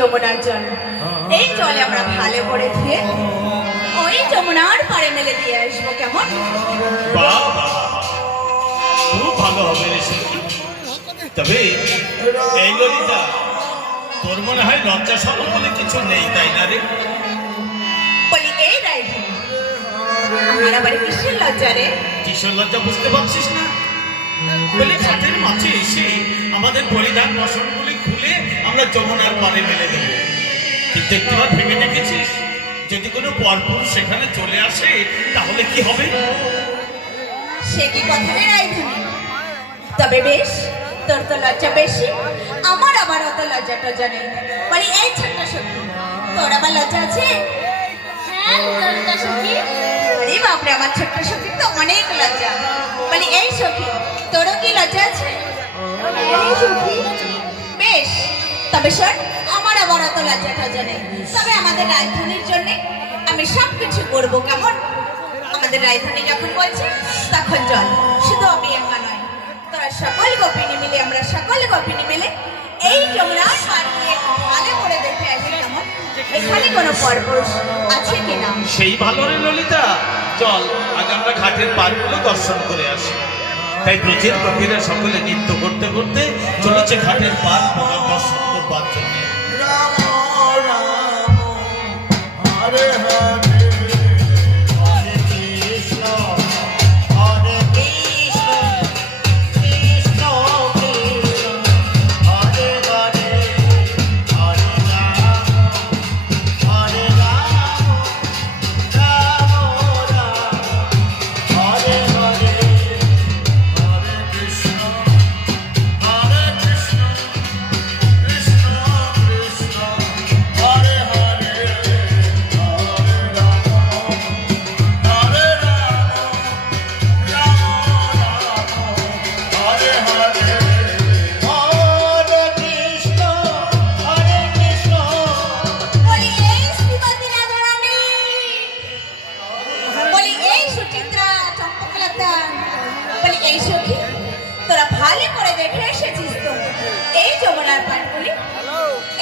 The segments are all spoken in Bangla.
যমুনার জল। এই জলে আমরা ভালো করে ধুয়ে ওই যমুনার পাড়ে মেলে দিয়ে আসবো, কেমন? বাহ বাহ, খুব ভালো হবে রে সখী। তবে এই ললিতা, তোর মনে হয় লজ্জা শরম বলে কিছু নেই, তাই না রে? বলি এই রাইধি, আমার আবার কিসের লজ্জা রে? কিসের লজ্জা বুঝতে পারছিস না? বলে ঘাটের মাঝে এসে আমাদের পরিধান বসনগুলি খুলে আমরা যমুনার পাড়ে মেলে দেব। কিন্তু একটিবার ভেবে দেখেছিস, যদি কোনো পরপুরুষ সেখানে চলে আসে তাহলে কি হবে? সে কি কথা রে রাইধি? তবে বেশ, তোর তো লজ্জা বেশি, আমার আবার অত লজ্জাটা জানে। বলি এই ছোট্ট সখী, তোর আবার লজ্জা আছে? হ্যাঁ ছোট্ট সখী। আরে বাপরে, আমার ছোট্ট সখীর তো অনেক লজ্জা। বলি এই সখী, তোরও কি লজ্জা আছে? বেশ, তবে শোন, আমার আবার অত লজ্জাটা জানে। তবে আমাদের রাজধানীর জন্য আমি সব কিছু করবো, কেমন? আমাদের রাজধানী যখন বলছে তখন চল, শুধু আমি একা নয়, তোরা সকল গোপিনী মিলে, আমরা সকল গোপিনী মিলে এই যমুনার পাড় দিয়ে ভালো করে দেখে আসি, কেমন? এখানে কোনো পরপুরুষ আছে কিনা। সেই ভালো রে ললিতা, চল আগে আমরা ঘাটের পাড়গুলো দর্শন করে আসি। তাই ব্রজের গভীরে সকলে নৃত্য করতে করতে চলেছে ঘাটের পাড় দর্শন করবার জন্য। হরে হরে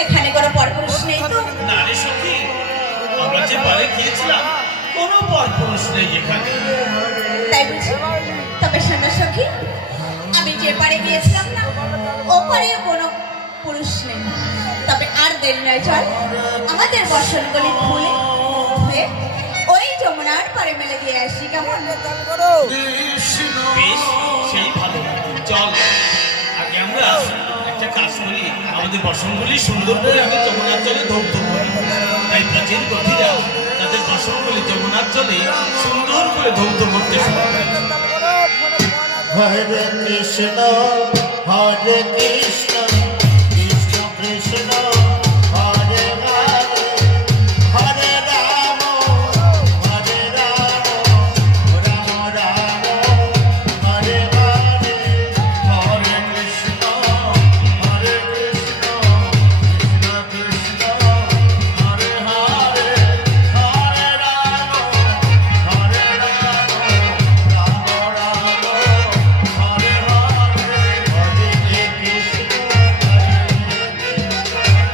এখানে কোনো পরপুরুষ নেই তো? না রে সখী, আমরা যে পাড়ে গিয়েছিলাম কোনো পরপুরুষ নেই এখানে। তাই বুঝি? তবে শোনো সখী, আমি যে পাড়ে গিয়েছিলাম না, ও পাড়ে কোনো পুরুষ নেই। তবে আর দেরি নয়, চল আমাদের বসনগুলি খুলে ধুয়ে ওই যমুনার পাড়ে মেলে দিয়ে আসি, কেমন? বেশ, সেই ভালো, চল আগে আমরা একটা কাজ করি, আমাদের বসনগুলি সুন্দর করে আগে যমুনার জলে ধৌত করি। তাই প্রাচীন গভীরা তাদের বসনগুলি যমুনার জলে সুন্দর করে ধৌত করতে শুরু করে। হরে কৃষ্ণ হরে কৃষ্ণ কৃষ্ণ কৃষ্ণ হরে হরে হরে রাম হরে রাম রাম রাম হরে হরে হরে কৃষ্ণ হরে কৃষ্ণ কৃষ্ণ কৃষ্ণ হরে হরে হরে রাম হরে রাম রাম রাম হরে হরে হরে কৃষ্ণ হরে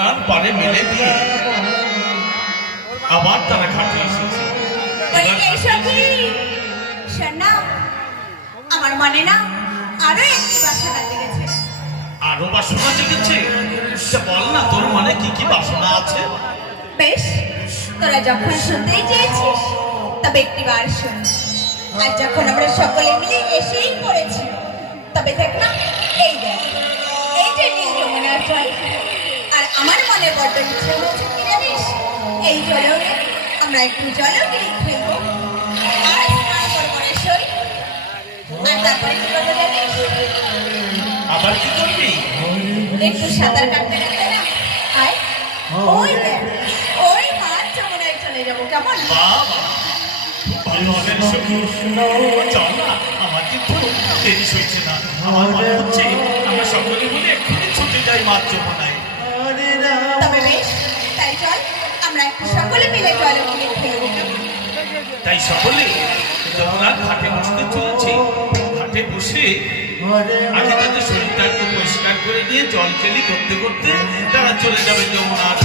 যমুনার পারে মেলে দিয়ে আবার তারা ঘাটে এসেছে। বলি এই সখী, শোন না, আমার মনে না আরো একটি বাসনা জেগেছে। আরো বাসনা জেগেছে? তা বল না, তোর মনে কি কি বাসনা আছে? বেশ, তোরা যখন শুনতেই চেয়েছিস তবে একটিবার শোন। আর যখন আমরা সকলে মিলে এসেই পড়েছি, তবে দেখ না, এই দেখ, এই যে নীল যমুনার জল। আর আমার মনে বড্ড ইচ্ছে হচ্ছে কি জানিস, এই জলেও আমরা একটু জলেও গিয়ে খেলবো আর স্নান করবো রে সই। আর তারপরে কি করবো জানিস? আবার কি করবি? একটু সাঁতার কাটতে কাটতে না, আয় ওই দেখ, ওই মাছ যমুনায় চলে যাবো, কেমন? বাবা, ভালো হবে রে সখী। চল না, আমার কিন্তু দেরি হয়েছে না। আমার মনে হচ্ছে আমরা সকলে মিলে এক্ষুনি ছুটে যাই মাছ যমুনায়। তবে বেশ, তাই চল আমরা একটু সকলে মিলে জলে গিয়ে খেলবো, কেমন? তাই সকলে যমুনার ঘাটে বসতে চলেছে। ঘাটে বসে আগে তাদের শরীরটা একটু পরিষ্কার করে নিয়ে জল খেলি করতে করতে তারা চলে যাবে যমুনার।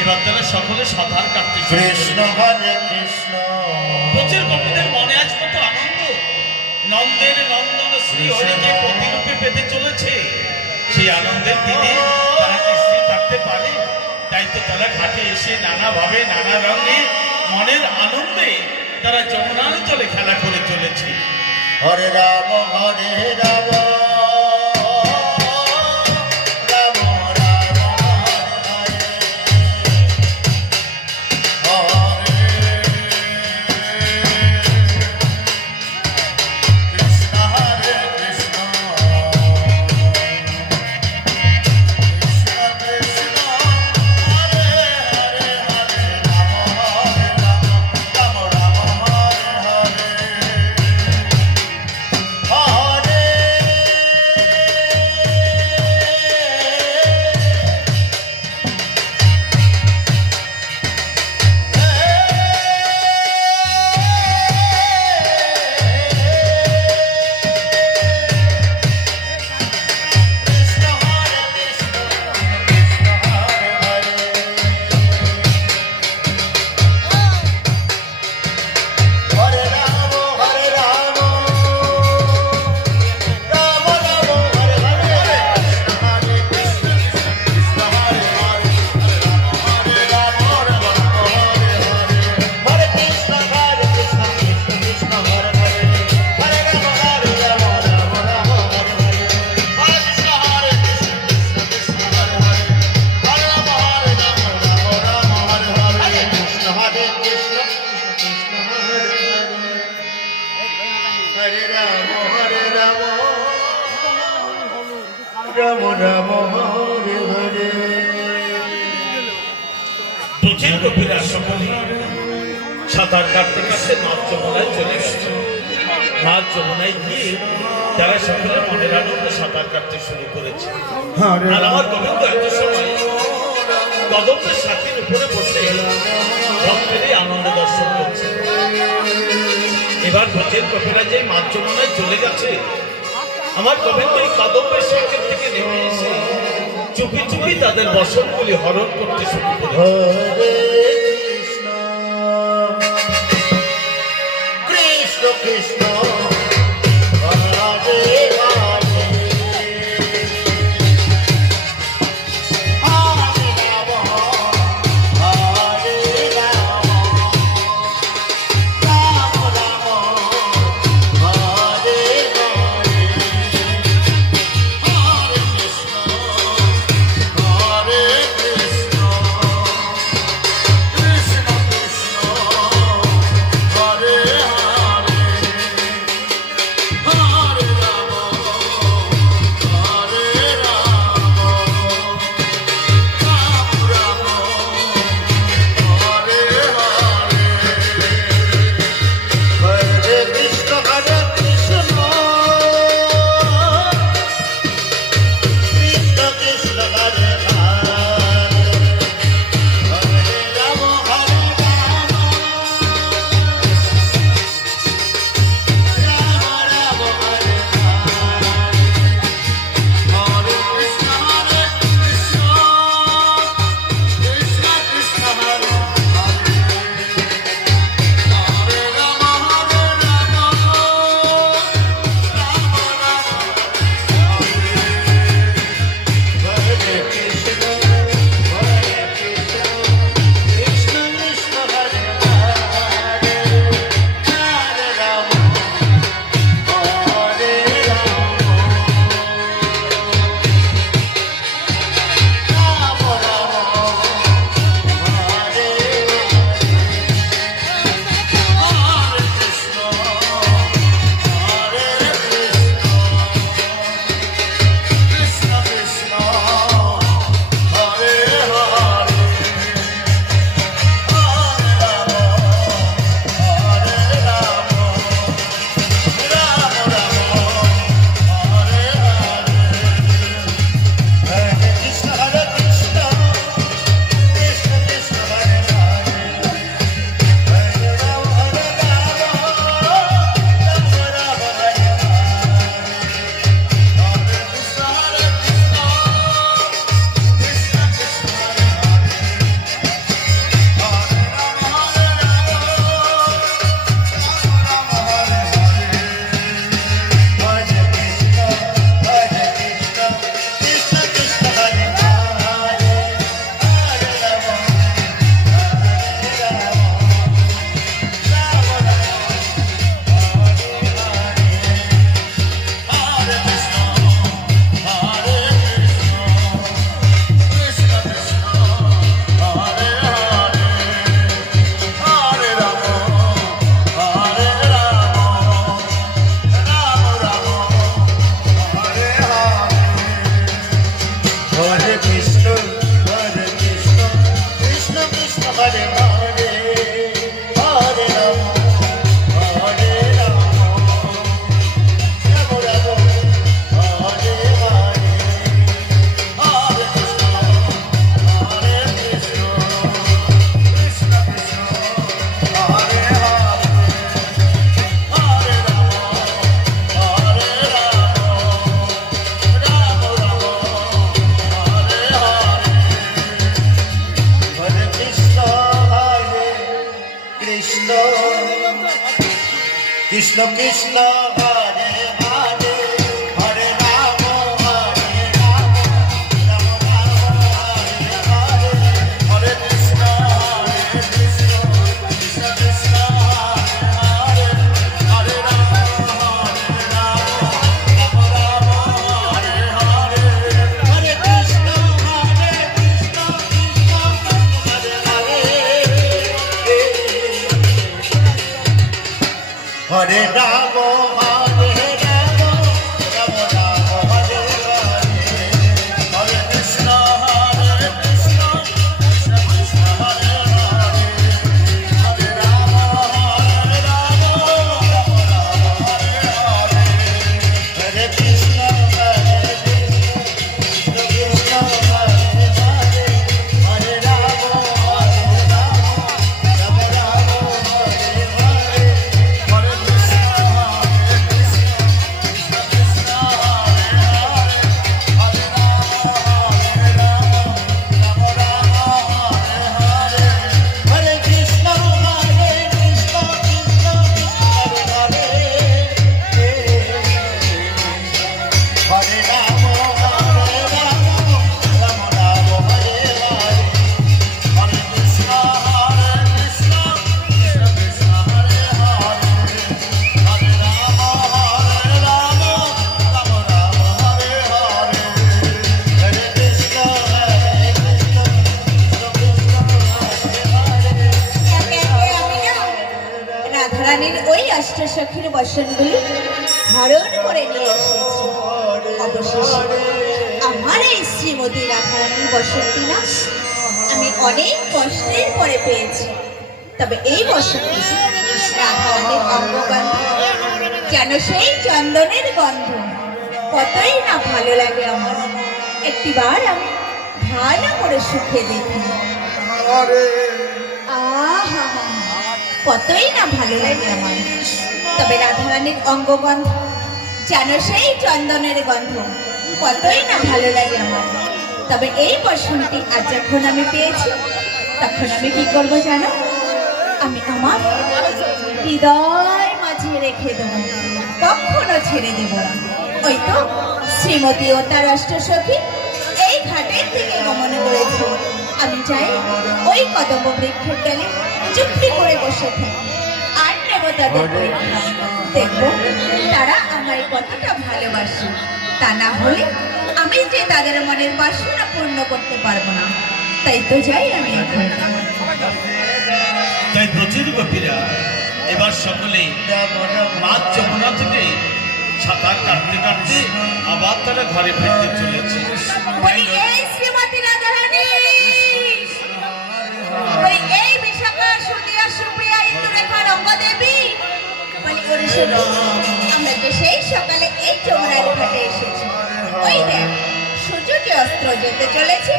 এবার তারা সকলে সাঁতার কাটতে শুরু করলো। কৃষ্ণ হরে কৃষ্ণ। প্রচুর গোপীদের মনে আজ কত আনন্দ। নন্দের নন্দন শ্রী হরিকে প্রতিরূপে পেতে চলেছে। সেই আনন্দের দিনে তারা কি স্থির থাকতে পারে? তাই তো তারা ঘাটে এসে নানাভাবে নানা রঙে মনের আনন্দে তারা যমুনার জলে খেলা করে চলেছে। হরে রাম হরে রাম হরে রাম রাম হরে হরে। ব্রজের গোপীরা সকলে সাঁতার কাটতে কাটতে নাথ যমুনায় চলে গেছে। নাথ যমুনায় গিয়ে তারা সকলে মনের আনন্দে সাঁতার কাটতে শুরু করেছে। আর আমার গোবিন্দ এত সময় কদমের সাথীর উপরে বসে ভক্তেরই আনন্দ দর্শন করছে। এবার ব্রজের গোপীরা যে নাথ যমুনায় চলে গেছে, আমার গোবিন্দ এই কদমের সাথের থেকে নেমে এসে চুপি চুপি তাদের বসনগুলি হরণ করতে শুরু করেছে। হরে কৃষ্ণ কৃষ্ণ কৃষ্ণ হরে হরে। হরে রাম হরে রাম, রাম রাম হরে হরে। হরে কৃষ্ণ হরে কৃষ্ণ, কৃষ্ণ কৃষ্ণ হরে হরে। হরে রাম হরে রাম, রাম রাম হরে হরে। হরে কৃষ্ণ কৃষ্ণ কৃষ্ণ হরে হরে। হরে রাম হরে রাম, রাম রাম হরে হরে। হরে কৃষ্ণ কৃষ্ণ, কৃষ্ণ কৃষ্ণ হরে হরে। হরে রাম হরে রাম, রাম রাম হরে কৃষ্ণ কৃষ্ণ কৃষ্ণ হরে হরে। হরে রাম হরে রাম, রাম রাম হরে হরে। কৃষ্ণ হরে কৃষ্ণ, কৃষ্ণ কৃষ্ণ হরে হরে। হরে রাম হরে রাম, রাম রাম হরে হরে। হরে কৃষ্ণ কৃষ্ণ, কৃষ্ণ কৃষ্ণ হরে হরে। হরে রাম হরে রাম, রাম রাম হরে হরে। হরে কৃষ্ণ কৃষ্ণ, কৃষ্ণ কৃষ্ণ হরে হরে। হরে রাম হরে রাম, রাম রাম হরে হরে। হরে কৃষ্ণ কৃষ্ণ কৃষ্ণ হরে হরে। হরে রাম হরে রাম, রাম রাম হরে হরে। হরে কৃষ্ণ হরে কৃষ্ণ, কৃষ্ণ কৃষ্ণ হরে হরে। হরে রাম হরে রাম, রাম রাম হরে হরে। হরে কৃষ্ণ কৃষ্ণ, কৃষ্ণ কৃষ্ণ হরে হরে। হরে রাম হরে রাম, রাম রাম হরে হরে। হরে কৃষ্ণ হরে কৃষ্ণ, কৃষ্ণ কৃষ্ণ হরে হরে। হরে রাম হরে রাম, রাম রাম হরে হরে। হরে কৃষ্ণ কৃষ্ণ, কৃষ্ণ কৃষ্ণ হরে হরে। হরে রাম হরে রাম, রাম রাম হরে হরে। হরে কৃষ্ণ কৃষ্ণ, কৃষ্ণ কৃষ্ণ হরে হরে। হরে রাম হরে রাম, রাম রাম হরে হরে। হরে কৃষ্ণ কৃষ্ণ, কৃষ্ণ হরে হরে। হরে রাম হরে রাম, রাম রাম হরে হরে। বাসনগুলি হরণ করে নিয়ে এসেছি। অবশেষে আমার এই শ্রীমতী রাধারানীর বসনটি না আমি অনেক কষ্টের পরে পেয়েছি। তবে এই বসনটি রাধারানীর অঙ্গগন্ধ যেন সেই চন্দনের গন্ধ, কতই না ভালো লাগে আমার। একটিবার আমি ভালো করে শুকে দেখি। আহা, কতই না ভালো লাগে আমার। তবে রাধারানীর অঙ্গগন্ধ যেন সেই চন্দনের গন্ধ, কতই না ভালো লাগে আমার। তবে এই বসনটি আজ যখন আমি পেয়েছি, তখন আমি কি করবো জানো? আমি আমার হৃদয় মাঝে রেখে দেবো, কখনো ছেড়ে দেব না। ওই তো শ্রীমতী ও তার অষ্টসখী এই ঘাটের দিকে গমন করেছে। আমি চাই ওই কদম্ব বৃক্ষের ডালে চুপটি করে বসে থাকি আর নেব তাদের পরীক্ষা। দেখবো তারা আমায় কতটা ভালোবাসে। তা না হলে আমি যে তাদের মনের বাসনা পূর্ণ করতে পারবো না। তাই তো যাই আমি এখন। তাই প্রচুর গোপীরা এবার সকলেই মাঝ যমুনা থেকে সাঁতার কাটতে কাটতে আবার তারা ঘরে ফিরতে চলেছে। বলি এই শ্রীমতী রাধারানী, বলি এই বিশাখা সুদিয়া সুপ্রিয়া ইন্দুরেখা রঙ্গদেবী, বলি ওরে শোনো, আমরা যে সেই সকালে এই যমুনার ঘাটে এসেছি। ওই দেখ সূর্য যে অস্ত্র যেতে চলেছে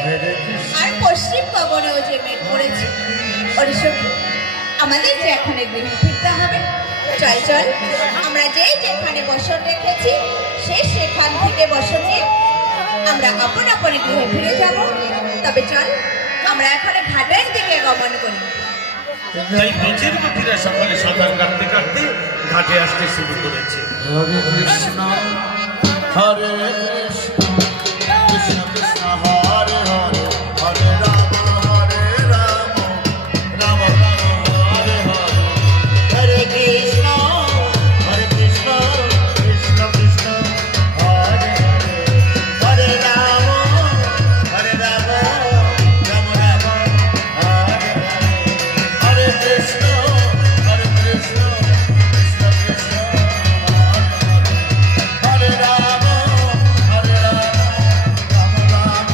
আর পশ্চিম গগনেও যে মেঘ পড়েছে। ওরে শোনো, আমাদের যে এখানে গৃহে ফিরতে হবে। চল চল, আমরা যেখানে বসন রেখেছি সেখান থেকে বসন নিয়ে আমরা আপন আপন গৃহে ফিরে যাব। তবে চল আমরা এখন ঘাটের দিকে গমন করি। তাই প্রচুর গোপীরা সকলে সাঁতার কাটতে কাটতে ঘাটে আসতে শুরু করেছে। হরে কৃষ্ণ হরে কৃষ্ণ কৃষ্ণ কৃষ্ণ হরে হরে হরে রাম রাম রাম হরে হরে হরে কৃষ্ণ কৃষ্ণ কৃষ্ণ হরে হরে হরে রাম রাম রাম হরে হরে কৃষ্ণ কৃষ্ণ কৃষ্ণ কৃষ্ণ হরে রাম রাম রাম রাম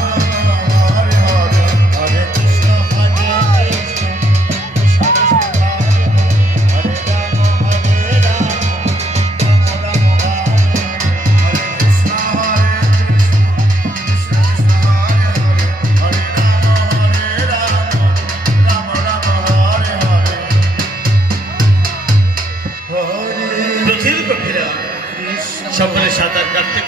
হরে হরে হরে কৃষ্ণ কৃষ্ণ কৃষ্ণ কৃষ্ণ হরে রাম রাম রাম হরে কৃষ্ণ কৃষ্ণ কৃষ্ণ হরে রাম রাম হরে হরে হরে প্রচুর গোপীরা সকলে সাঁতার কাটতে